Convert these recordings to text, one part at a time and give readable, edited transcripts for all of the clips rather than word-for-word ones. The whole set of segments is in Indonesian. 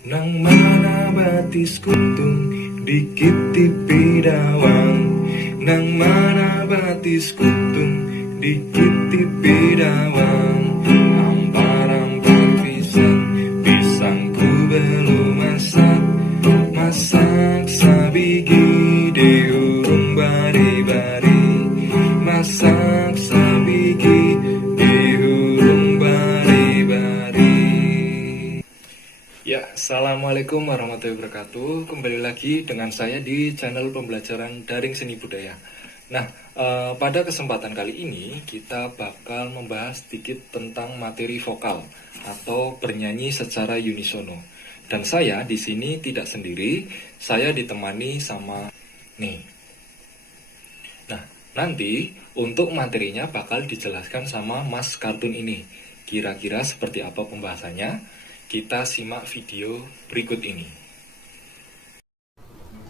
Nang mana batis kutung dikit tipi dawang. Nang mana batis kutung dikit tipi dawang. Ampar-ampar pisangku belum masak. Masak sabigi diurung bari-bari. Masak sabigi diurung bari-bari. Ya, assalamualaikum warahmatullahi wabarakatuh. Kembali lagi dengan saya di channel pembelajaran daring seni budaya. Nah, pada kesempatan kali ini kita bakal membahas sedikit tentang materi vokal atau bernyanyi secara unisono. Dan saya di sini tidak sendiri, saya ditemani sama nih. Nah, nanti untuk materinya bakal dijelaskan sama Mas Kartun ini. Kira-kira seperti apa pembahasannya? Kita simak video berikut ini.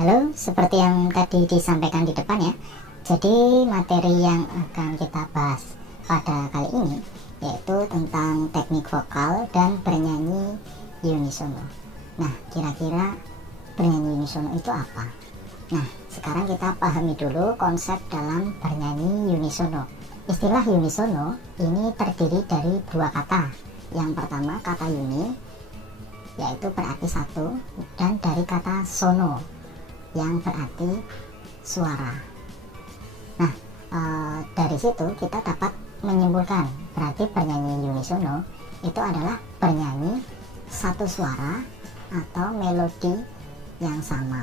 Halo, seperti yang tadi disampaikan di depan ya. Jadi materi yang akan kita bahas pada kali ini yaitu tentang teknik vokal dan bernyanyi unisono. Nah, kira-kira bernyanyi unisono itu apa? Nah, sekarang kita pahami dulu konsep dalam bernyanyi unisono. Istilah unisono ini terdiri dari dua kata. Yang pertama kata uni, yaitu berarti satu, dan dari kata sono yang berarti suara. Nah, dari situ kita dapat menyimpulkan berarti bernyanyi unisono itu adalah bernyanyi satu suara atau melodi yang sama.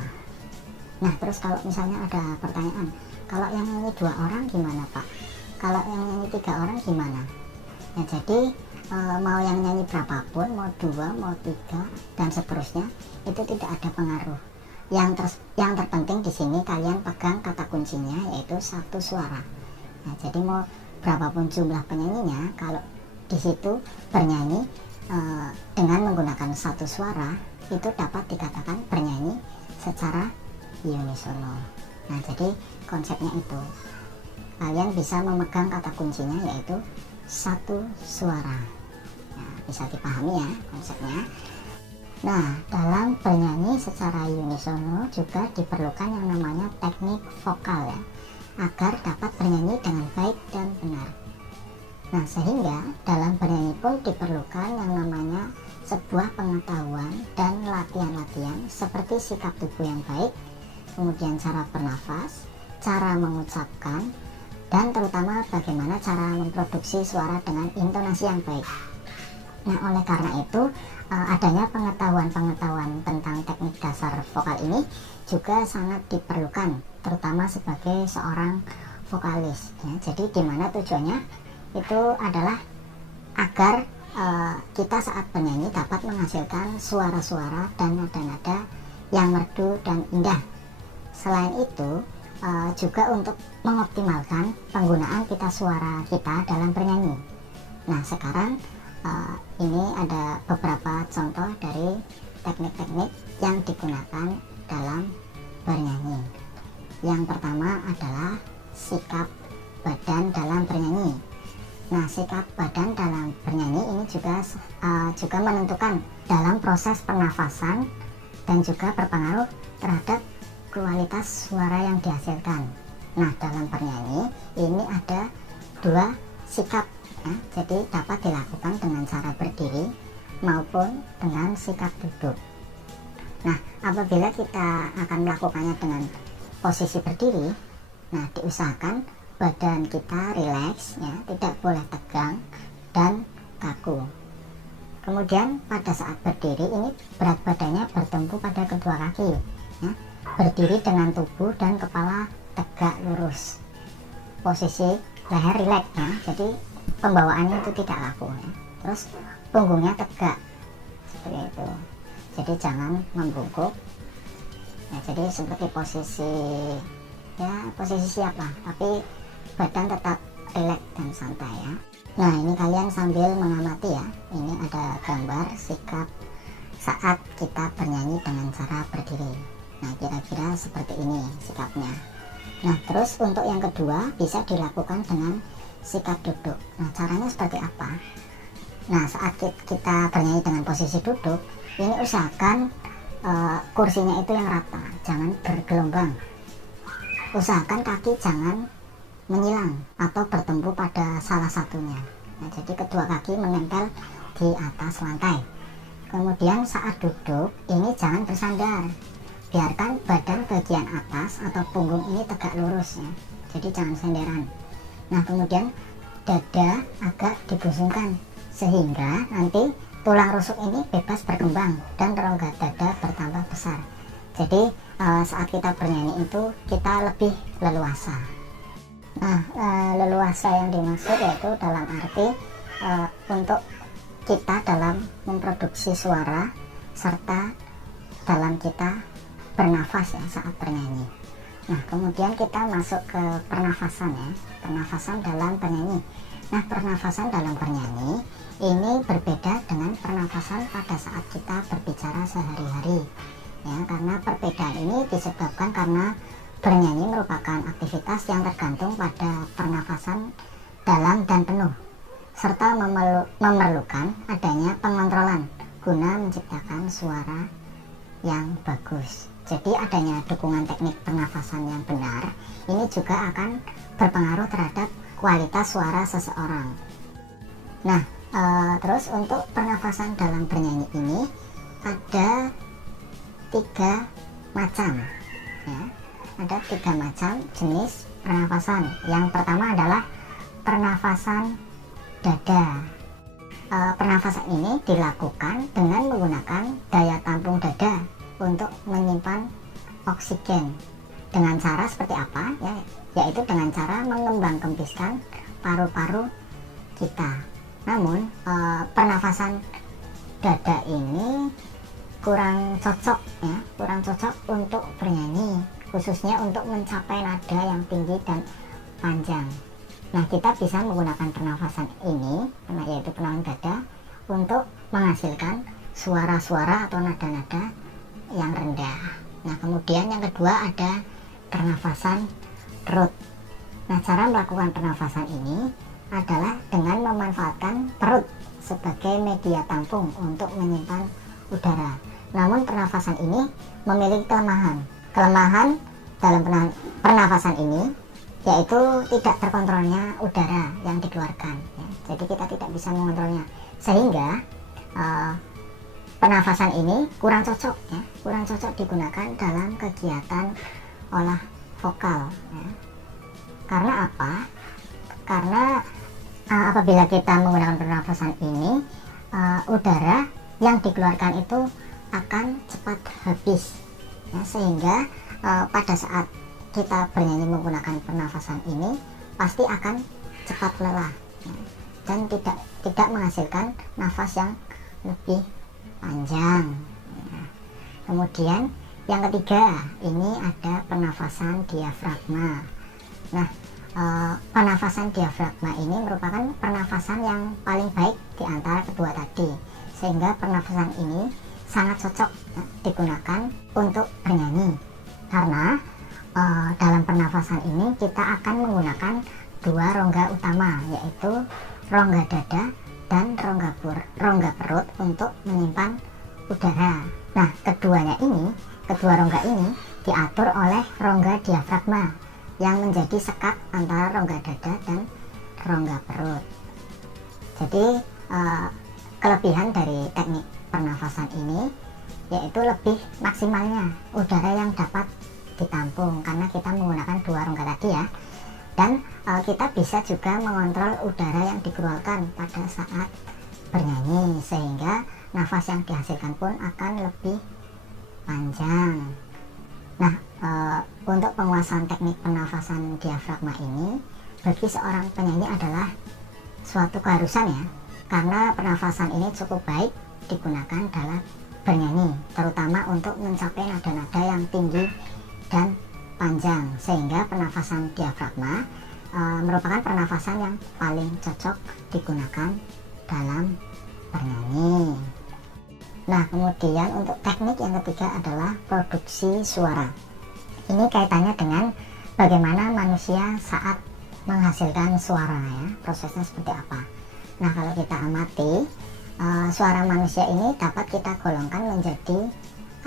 Nah, terus kalau misalnya ada pertanyaan, kalau yang nyanyi dua orang gimana Pak? Kalau yang nyanyi tiga orang gimana? Nah, jadi mau yang nyanyi berapapun, mau dua, mau tiga, dan seterusnya, itu tidak ada pengaruh. Yang terpenting di sini kalian pegang kata kuncinya, yaitu satu suara. Nah, jadi mau berapapun jumlah penyanyinya, kalau di situ bernyanyi dengan menggunakan satu suara, itu dapat dikatakan bernyanyi secara unisono. Nah, jadi konsepnya itu, kalian bisa memegang kata kuncinya, yaitu satu suara. Nah, bisa dipahami ya konsepnya. Nah, dalam bernyanyi secara unisono juga diperlukan yang namanya teknik vokal ya, agar dapat bernyanyi dengan baik dan benar. Nah, sehingga dalam bernyanyi pun diperlukan yang namanya sebuah pengetahuan dan latihan-latihan seperti sikap tubuh yang baik, kemudian cara bernafas, cara mengucapkan, dan terutama bagaimana cara memproduksi suara dengan intonasi yang baik. Nah, oleh karena itu adanya pengetahuan-pengetahuan tentang teknik dasar vokal ini juga sangat diperlukan, terutama sebagai seorang vokalis ya. Jadi dimana tujuannya itu adalah agar kita saat bernyanyi dapat menghasilkan suara-suara dan nada-nada yang merdu dan indah. Selain itu juga untuk mengoptimalkan penggunaan pita suara kita dalam bernyanyi. Nah, sekarang ini ada beberapa contoh dari teknik-teknik yang digunakan dalam bernyanyi. Yang pertama adalah sikap badan dalam bernyanyi. Nah, sikap badan dalam bernyanyi ini juga menentukan dalam proses pernafasan dan juga berpengaruh terhadap kualitas suara yang dihasilkan. Nah, dalam bernyanyi ini ada dua sikap ya, jadi dapat dilakukan dengan cara berdiri maupun dengan sikap duduk. Nah, apabila kita akan melakukannya dengan posisi berdiri, nah diusahakan badan kita rileks ya, tidak boleh tegang dan kaku. Kemudian pada saat berdiri ini berat badannya bertumpu pada kedua kaki ya, berdiri dengan tubuh dan kepala tegak lurus, posisi leher rileks ya, jadi pembawaannya itu tidak kaku ya. Terus punggungnya tegak seperti itu, jadi jangan membungkuk ya, jadi seperti posisi siap lah, tapi badan tetap rileks dan santai ya. Nah, ini kalian sambil mengamati ya, ini ada gambar sikap saat kita bernyanyi dengan cara berdiri. Nah, kira-kira seperti ini sikapnya. Nah, terus untuk yang kedua bisa dilakukan dengan sikap duduk. Nah, caranya seperti apa? Nah, saat kita bernyanyi dengan posisi duduk, ini usahakan kursinya itu yang rata, jangan bergelombang. Usahakan kaki jangan menyilang atau bertumpu pada salah satunya. Nah, jadi kedua kaki menempel di atas lantai. Kemudian saat duduk, ini jangan bersandar. Biarkan badan bagian atas atau punggung ini tegak lurus ya. Jadi jangan senderan. Nah, kemudian dada agak dibusungkan sehingga nanti tulang rusuk ini bebas berkembang dan rongga dada bertambah besar. Jadi saat kita bernyanyi itu kita lebih leluasa. Nah, leluasa yang dimaksud yaitu dalam arti untuk kita dalam memproduksi suara serta dalam kita bernafas ya saat bernyanyi. Nah, kemudian kita masuk ke pernafasan ya, pernafasan dalam bernyanyi. Nah, pernafasan dalam bernyanyi ini berbeda dengan pernafasan pada saat kita berbicara sehari-hari ya, karena perbedaan ini disebabkan karena bernyanyi merupakan aktivitas yang tergantung pada pernafasan dalam dan penuh serta memerlukan adanya pengontrolan guna menciptakan suara yang bagus. Jadi adanya dukungan teknik pernafasan yang benar ini juga akan berpengaruh terhadap kualitas suara seseorang. Nah, terus untuk pernafasan dalam bernyanyi ini ada 3 macam ya. Ada 3 macam jenis pernafasan. Yang pertama adalah pernafasan dada. Pernafasan ini dilakukan dengan menggunakan daya tampung dada untuk menyimpan oksigen. Dengan cara seperti apa ya? Yaitu dengan cara mengembang-kempiskan paru-paru kita. Namun pernafasan dada ini kurang cocok ya, kurang cocok untuk bernyanyi, khususnya untuk mencapai nada yang tinggi dan panjang. Nah, kita bisa menggunakan pernafasan ini, yaitu pernafasan dada, untuk menghasilkan suara-suara atau nada-nada yang rendah. Nah, kemudian yang kedua ada pernafasan perut. Nah, cara melakukan pernafasan ini adalah dengan memanfaatkan perut sebagai media tampung untuk menyimpan udara. Namun pernafasan ini memiliki kelemahan. Kelemahan dalam pernafasan ini yaitu tidak terkontrolnya udara yang dikeluarkan ya. Jadi kita tidak bisa mengontrolnya sehingga pernafasan ini kurang cocok ya, kurang cocok digunakan dalam kegiatan olah vokal ya. Karena apa? Karena apabila kita menggunakan pernafasan ini udara yang dikeluarkan itu akan cepat habis ya, sehingga pada saat kita bernyanyi menggunakan pernafasan ini pasti akan cepat lelah ya, dan tidak menghasilkan nafas yang lebih panjang ya. Kemudian yang ketiga ini ada pernafasan diafragma. Nah, pernafasan diafragma ini merupakan pernafasan yang paling baik di antara kedua tadi, sehingga pernafasan ini sangat cocok ya, digunakan untuk bernyanyi karena dalam pernafasan ini kita akan menggunakan 2 rongga utama, yaitu rongga dada dan rongga perut untuk menyimpan udara. Nah, kedua rongga ini diatur oleh rongga diafragma yang menjadi sekat antara rongga dada dan rongga perut. Jadi kelebihan dari teknik pernafasan ini yaitu lebih maksimalnya udara yang dapat ditampung karena kita menggunakan 2 rongga tadi ya, dan kita bisa juga mengontrol udara yang dikeluarkan pada saat bernyanyi sehingga nafas yang dihasilkan pun akan lebih panjang. Nah, untuk penguasaan teknik pernafasan diafragma ini bagi seorang penyanyi adalah suatu keharusan ya, karena pernafasan ini cukup baik digunakan dalam bernyanyi, terutama untuk mencapai nada-nada yang tinggi dan panjang, sehingga pernafasan diafragma merupakan pernafasan yang paling cocok digunakan dalam bernyanyi. Nah, kemudian untuk teknik yang ketiga adalah produksi suara. Ini kaitannya dengan bagaimana manusia saat menghasilkan suara ya, prosesnya seperti apa. Nah, kalau kita amati, suara manusia ini dapat kita golongkan menjadi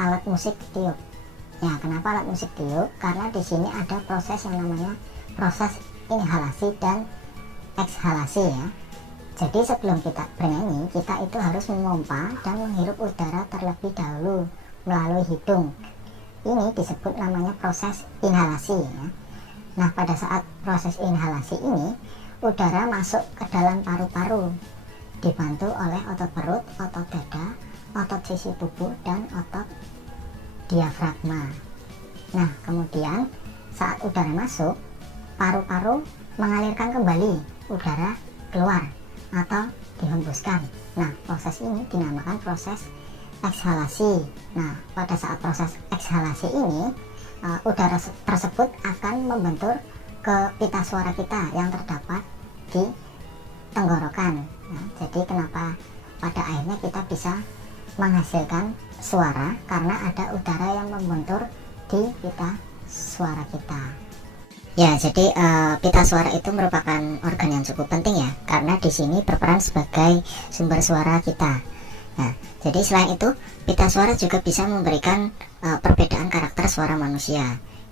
alat musik tiup. Ya, kenapa alat musik tiup? Karena di sini ada proses yang namanya proses inhalasi dan ekshalasi ya. Jadi sebelum kita bernyanyi, kita itu harus memompa dan menghirup udara terlebih dahulu melalui hidung. Ini disebut namanya proses inhalasi ya. Nah, pada saat proses inhalasi ini, udara masuk ke dalam paru-paru, dibantu oleh otot perut, otot dada, otot sisi tubuh, dan otot diafragma. Nah, kemudian saat udara masuk, paru-paru mengalirkan kembali udara keluar atau dihembuskan. Nah, proses ini dinamakan proses ekshalasi. Nah, pada saat proses ekshalasi ini, udara tersebut akan membentur ke pita suara kita yang terdapat di tenggorokan. Nah, jadi kenapa pada akhirnya kita bisa menghasilkan suara, karena ada udara yang membentur di pita suara kita. Ya, jadi pita suara itu merupakan organ yang cukup penting ya, karena di sini berperan sebagai sumber suara kita. Nah, jadi selain itu, pita suara juga bisa memberikan perbedaan karakter suara manusia.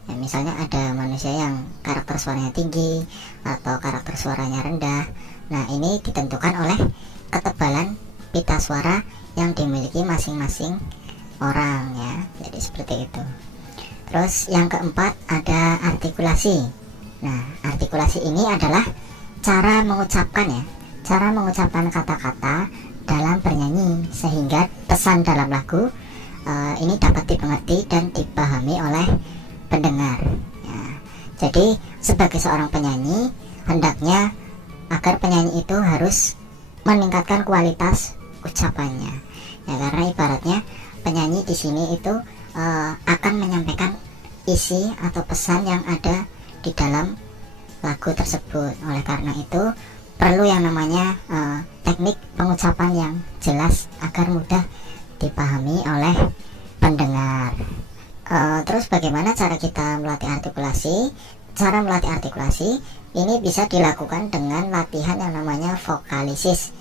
Ya, misalnya ada manusia yang karakter suaranya tinggi atau karakter suaranya rendah. Nah, ini ditentukan oleh ketebalan pita suara yang dimiliki masing-masing orang ya. Jadi seperti itu. Terus yang keempat ada artikulasi. Nah, artikulasi ini adalah cara mengucapkan ya, cara mengucapkan kata-kata dalam bernyanyi sehingga pesan dalam lagu ini dapat dimengerti dan dipahami oleh pendengar. Ya, jadi sebagai seorang penyanyi, hendaknya agar penyanyi itu harus meningkatkan kualitas ucapannya. Ya, karena ibaratnya penyanyi di sini itu akan menyampaikan isi atau pesan yang ada di dalam lagu tersebut. Oleh karena itu perlu yang namanya teknik pengucapan yang jelas agar mudah dipahami oleh pendengar. Terus bagaimana cara kita melatih artikulasi? Cara melatih artikulasi ini bisa dilakukan dengan latihan yang namanya vokalisis.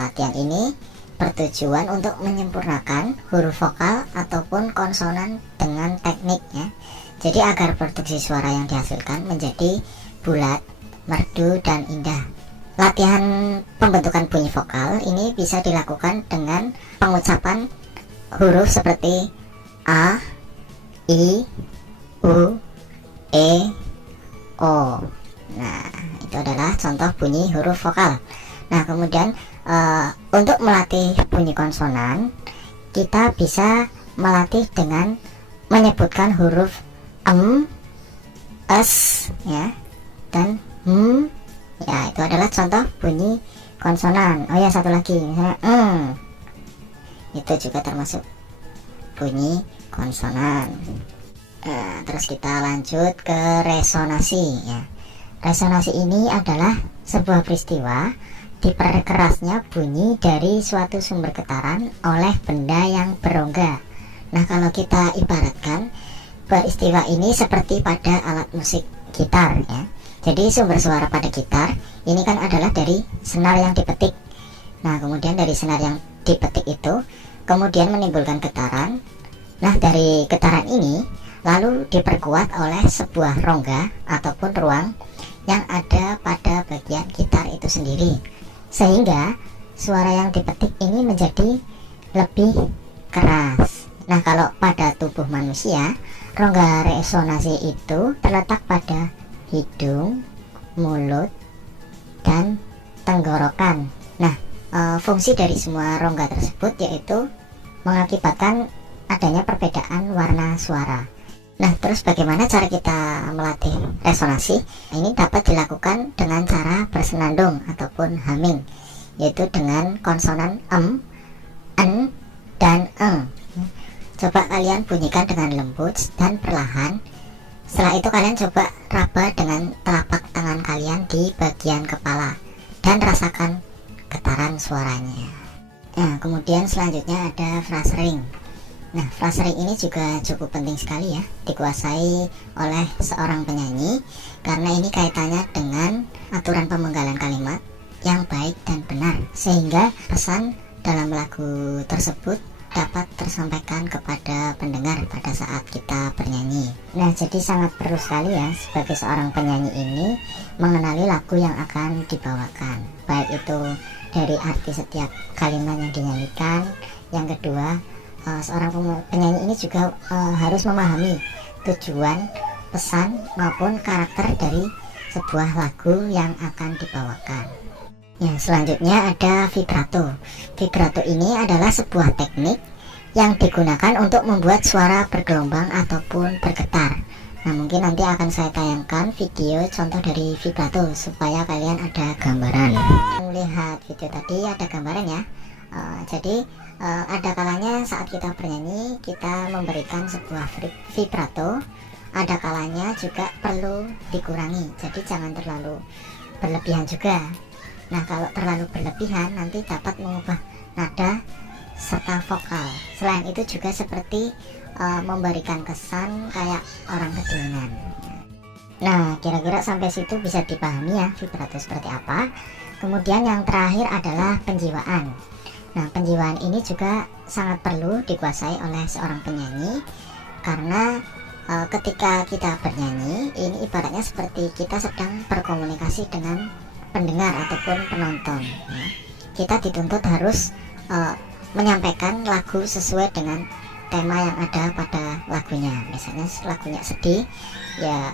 Latihan ini bertujuan untuk menyempurnakan huruf vokal ataupun konsonan dengan teknik ya. Jadi agar produksi suara yang dihasilkan menjadi bulat, merdu, dan indah. Latihan pembentukan bunyi vokal ini bisa dilakukan dengan pengucapan huruf seperti A, I, U, E, O. Nah, itu adalah contoh bunyi huruf vokal. Nah, kemudian untuk melatih bunyi konsonan, kita bisa melatih dengan menyebutkan huruf s ya, dan ya, itu adalah contoh bunyi konsonan. Oh ya, satu lagi misalnya itu juga termasuk bunyi konsonan. Terus kita lanjut ke resonasi ya. Resonasi ini adalah sebuah peristiwa diperkerasnya bunyi dari suatu sumber getaran oleh benda yang berongga. Nah, kalau kita ibaratkan peristiwa ini seperti pada alat musik gitar ya. Jadi sumber suara pada gitar ini kan adalah dari senar yang dipetik. Nah, kemudian dari senar yang dipetik itu kemudian menimbulkan getaran. Nah, dari getaran ini lalu diperkuat oleh sebuah rongga ataupun ruang yang ada pada bagian gitar itu sendiri, sehingga suara yang dipetik ini menjadi lebih keras. Nah, kalau pada tubuh manusia, rongga resonasi itu terletak pada hidung, mulut, dan tenggorokan. Nah, fungsi dari semua rongga tersebut yaitu mengakibatkan adanya perbedaan warna suara. Nah, terus bagaimana cara kita melatih resonasi? Ini dapat dilakukan dengan cara bersenandung ataupun humming, yaitu dengan konsonan en, dan eng. Coba kalian bunyikan dengan lembut dan perlahan. Setelah itu kalian coba raba dengan telapak tangan kalian di bagian kepala dan rasakan getaran suaranya. Nah, kemudian selanjutnya ada phrasing. Nah, phrasing ini juga cukup penting sekali ya, dikuasai oleh seorang penyanyi, karena ini kaitannya dengan aturan pemenggalan kalimat yang baik dan benar, sehingga pesan dalam lagu tersebut dapat tersampaikan kepada pendengar pada saat kita bernyanyi. Nah, jadi sangat perlu sekali ya sebagai seorang penyanyi ini mengenali lagu yang akan dibawakan, baik itu dari arti setiap kalimat yang dinyanyikan. Yang kedua, seorang penyanyi ini juga harus memahami tujuan, pesan maupun karakter dari sebuah lagu yang akan dibawakan. Ya, selanjutnya ada vibrato. Vibrato ini adalah sebuah teknik yang digunakan untuk membuat suara bergelombang ataupun bergetar. Nah, mungkin nanti akan saya tayangkan video contoh dari vibrato supaya kalian ada gambaran. Melihat video tadi ada gambaran ya. Jadi ada kalanya saat kita bernyanyi kita memberikan sebuah vibrato, ada kalanya juga perlu dikurangi. Jadi jangan terlalu berlebihan juga. Nah, kalau terlalu berlebihan nanti dapat mengubah nada serta vokal. Selain itu juga seperti memberikan kesan kayak orang kedinginan. Nah, kira-kira sampai situ bisa dipahami ya vibrato seperti apa. Kemudian yang terakhir adalah penjiwaan. Nah, penjiwaan ini juga sangat perlu dikuasai oleh seorang penyanyi, karena ketika kita bernyanyi ini ibaratnya seperti kita sedang berkomunikasi dengan pendengar ataupun penonton ya. Kita dituntut harus menyampaikan lagu sesuai dengan tema yang ada pada lagunya. Misalnya lagunya sedih ya,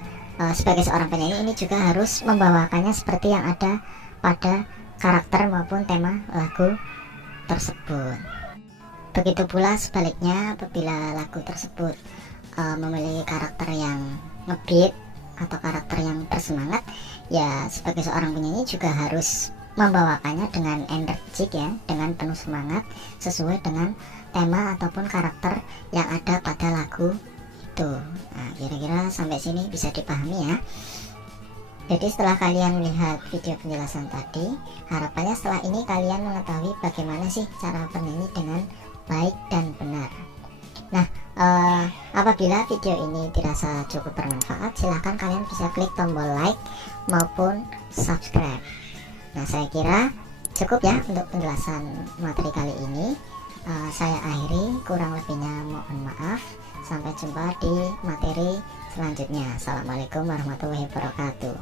sebagai seorang penyanyi ini juga harus membawakannya seperti yang ada pada karakter maupun tema lagu tersebut. Begitu pula sebaliknya apabila lagu tersebut memiliki karakter yang ngebeat atau karakter yang bersemangat, ya sebagai seorang penyanyi juga harus membawakannya dengan energik ya, dengan penuh semangat sesuai dengan tema ataupun karakter yang ada pada lagu itu. Nah, kira-kira sampai sini bisa dipahami ya. Jadi setelah kalian melihat video penjelasan tadi, harapannya setelah ini kalian mengetahui bagaimana sih cara bernyanyi dengan baik dan benar. Nah, apabila video ini dirasa cukup bermanfaat, silahkan kalian bisa klik tombol like maupun subscribe. Nah, saya kira cukup ya untuk penjelasan materi kali ini. Saya akhiri, kurang lebihnya mohon maaf. Sampai jumpa di materi selanjutnya. Assalamualaikum warahmatullahi wabarakatuh.